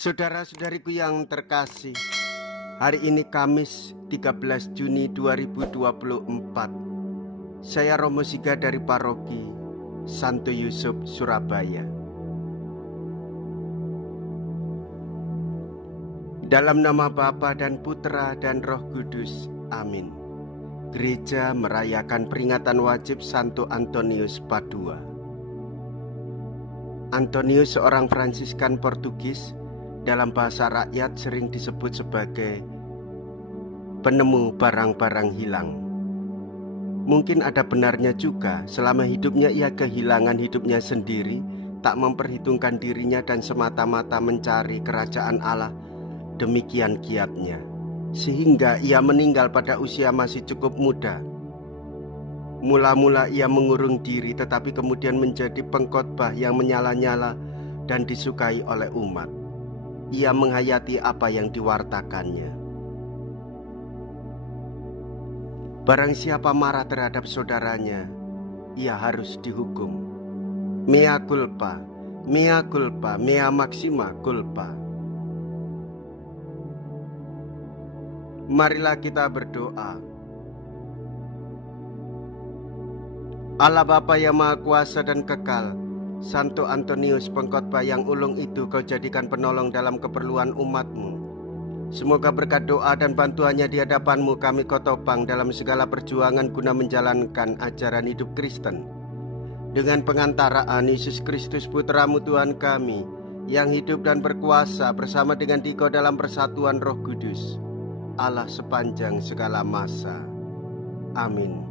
Saudara-saudariku yang terkasih, hari ini Kamis 13 Juni 2024. Saya Romo Siga dari Paroki Santo Yusuf, Surabaya. Dalam nama Bapa dan Putra dan Roh Kudus, amin. Gereja merayakan peringatan wajib Santo Antonius Padua. Antonius seorang Fransiskan Portugis, dalam bahasa rakyat sering disebut sebagai penemu barang-barang hilang. Mungkin ada benarnya juga, selama hidupnya ia kehilangan hidupnya sendiri, tak memperhitungkan dirinya dan semata-mata mencari kerajaan Allah. Demikian giatnya, sehingga ia meninggal pada usia masih cukup muda. Mula-mula ia mengurung diri, tetapi kemudian menjadi pengkhotbah yang menyala-nyala dan disukai oleh umat. Ia menghayati apa yang diwartakannya. Barang siapa marah terhadap saudaranya, ia harus dihukum. Mea culpa, mea culpa, mea maxima culpa. Marilah kita berdoa. Allah Bapa yang Maha Kuasa dan Kekal, Santo Antonius pengkhotbah yang ulung itu kau jadikan penolong dalam keperluan umatmu. Semoga berkat doa dan bantuannya di hadapanmu kami kau topang dalam segala perjuangan guna menjalankan ajaran hidup Kristen. Dengan pengantaraan Yesus Kristus Putramu Tuhan kami, yang hidup dan berkuasa bersama dengan Dikau dalam persatuan Roh Kudus, Allah sepanjang segala masa. Amin.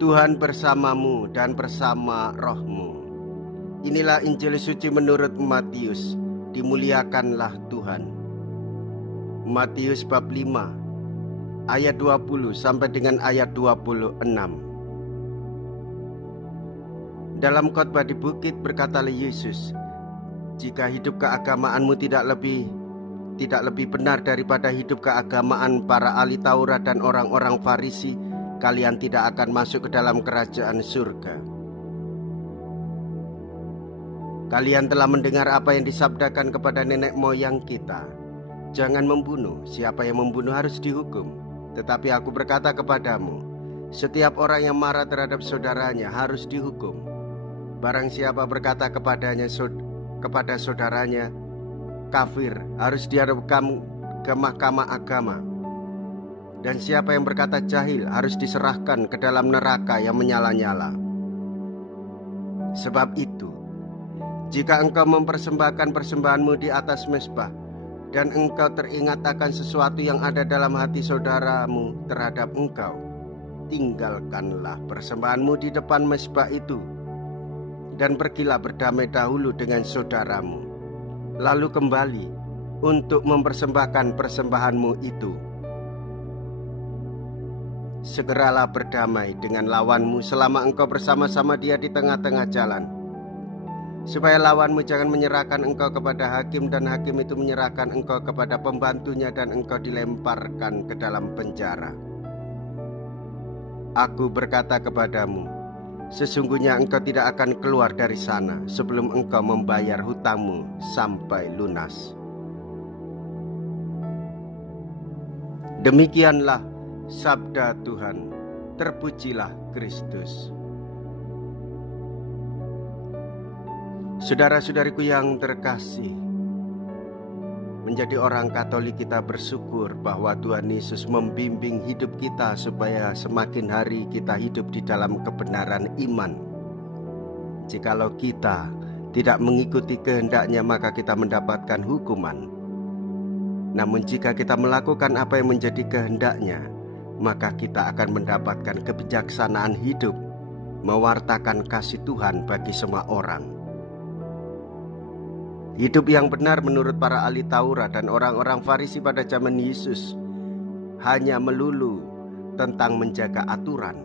Tuhan bersamamu dan bersama rohmu. Inilah Injil suci menurut Matius. Dimuliakanlah Tuhan. Matius bab 5 ayat 20 sampai dengan ayat 26. Dalam khotbah di bukit berkatalah Yesus, jika hidup keagamaanmu tidak lebih benar daripada hidup keagamaan para ahli Taurat dan orang-orang Farisi, kalian tidak akan masuk ke dalam kerajaan surga. Kalian telah mendengar apa yang disabdakan kepada nenek moyang kita, jangan membunuh, siapa yang membunuh harus dihukum. Tetapi aku berkata kepadamu, setiap orang yang marah terhadap saudaranya harus dihukum. Barang siapa berkata kepada saudaranya kafir, harus dihadapkan ke mahkamah agama. Dan siapa yang berkata jahil harus diserahkan ke dalam neraka yang menyala-nyala. Sebab itu, jika engkau mempersembahkan persembahanmu di atas mezbah, dan engkau teringat akan sesuatu yang ada dalam hati saudaramu terhadap engkau, tinggalkanlah persembahanmu di depan mezbah itu, dan pergilah berdamai dahulu dengan saudaramu, lalu kembali untuk mempersembahkan persembahanmu itu. Segeralah berdamai dengan lawanmu selama engkau bersama-sama dia di tengah-tengah jalan, supaya lawanmu jangan menyerahkan engkau kepada hakim dan hakim itu menyerahkan engkau kepada pembantunya dan engkau dilemparkan ke dalam penjara. Aku berkata kepadamu, sesungguhnya engkau tidak akan keluar dari sana sebelum engkau membayar hutangmu sampai lunas. Demikianlah sabda Tuhan. Terpujilah Kristus. Saudara-saudariku yang terkasih, menjadi orang Katolik kita bersyukur bahwa Tuhan Yesus membimbing hidup kita supaya semakin hari kita hidup di dalam kebenaran iman. Jikalau kita tidak mengikuti kehendaknya, maka kita mendapatkan hukuman. Namun jika kita melakukan apa yang menjadi kehendaknya, maka kita akan mendapatkan kebijaksanaan hidup, mewartakan kasih Tuhan bagi semua orang. Hidup yang benar menurut para ahli Taurat dan orang-orang Farisi pada zaman Yesus hanya melulu tentang menjaga aturan.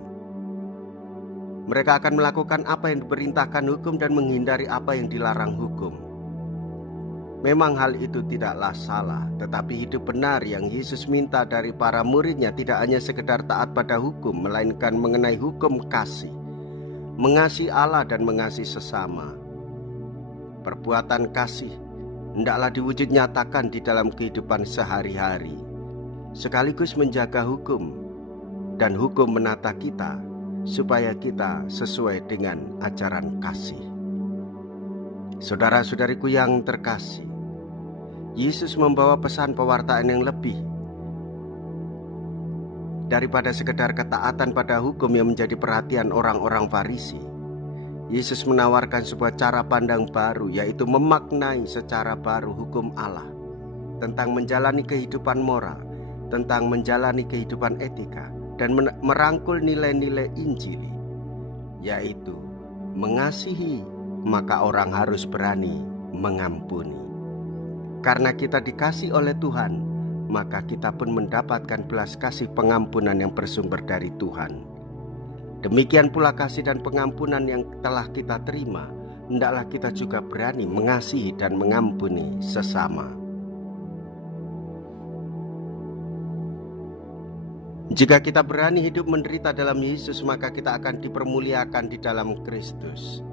Mereka akan melakukan apa yang diperintahkan hukum dan menghindari apa yang dilarang hukum. Memang hal itu tidaklah salah, tetapi hidup benar yang Yesus minta dari para muridnya tidak hanya sekedar taat pada hukum, melainkan mengenai hukum kasih, mengasihi Allah dan mengasihi sesama. perbuatan kasih hendaklah diwujud nyatakan di dalam kehidupan sehari-hari, sekaligus menjaga hukum, dan hukum menata kita supaya kita sesuai dengan ajaran kasih. Saudara-saudariku yang terkasih, Yesus membawa pesan pewartaan yang lebih daripada sekedar ketaatan pada hukum yang menjadi perhatian orang-orang Farisi. Yesus menawarkan sebuah cara pandang baru, yaitu memaknai secara baru hukum Allah tentang menjalani kehidupan moral, tentang menjalani kehidupan etika, dan merangkul nilai-nilai Injili, yaitu mengasihi, maka orang harus berani mengampuni. Karena kita dikasih oleh Tuhan, maka kita pun mendapatkan belas kasih pengampunan yang bersumber dari Tuhan. Demikian pula kasih dan pengampunan yang telah kita terima, hendaklah kita juga berani mengasihi dan mengampuni sesama. Jika kita berani hidup menderita dalam Yesus, maka kita akan dipermuliakan di dalam Kristus.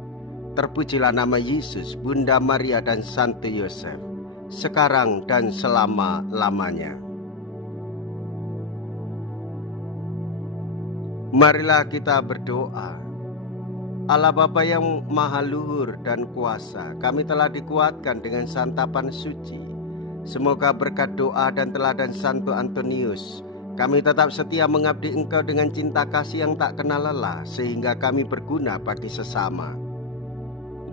Terpujilah nama Yesus, Bunda Maria dan Santo Yosef, sekarang dan selama-lamanya. Marilah kita berdoa. Allah Bapa yang maha luhur dan kuasa, kami telah dikuatkan dengan santapan suci. Semoga berkat doa dan teladan Santo Antonius, kami tetap setia mengabdi Engkau dengan cinta kasih yang tak kenal lelah, sehingga kami berguna bagi sesama.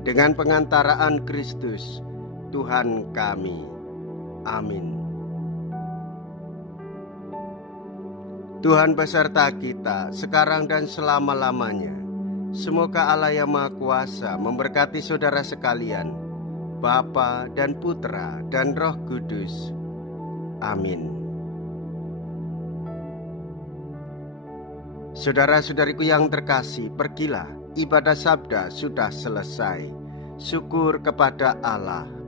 Dengan pengantaraan Kristus, Tuhan kami. Amin. Tuhan beserta kita, sekarang dan selama-lamanya. Semoga Allah yang Maha Kuasa memberkati saudara sekalian, Bapa dan Putra dan Roh Kudus. Amin. Saudara-saudariku yang terkasih, pergilah, ibadah sabda sudah selesai. Syukur kepada Allah.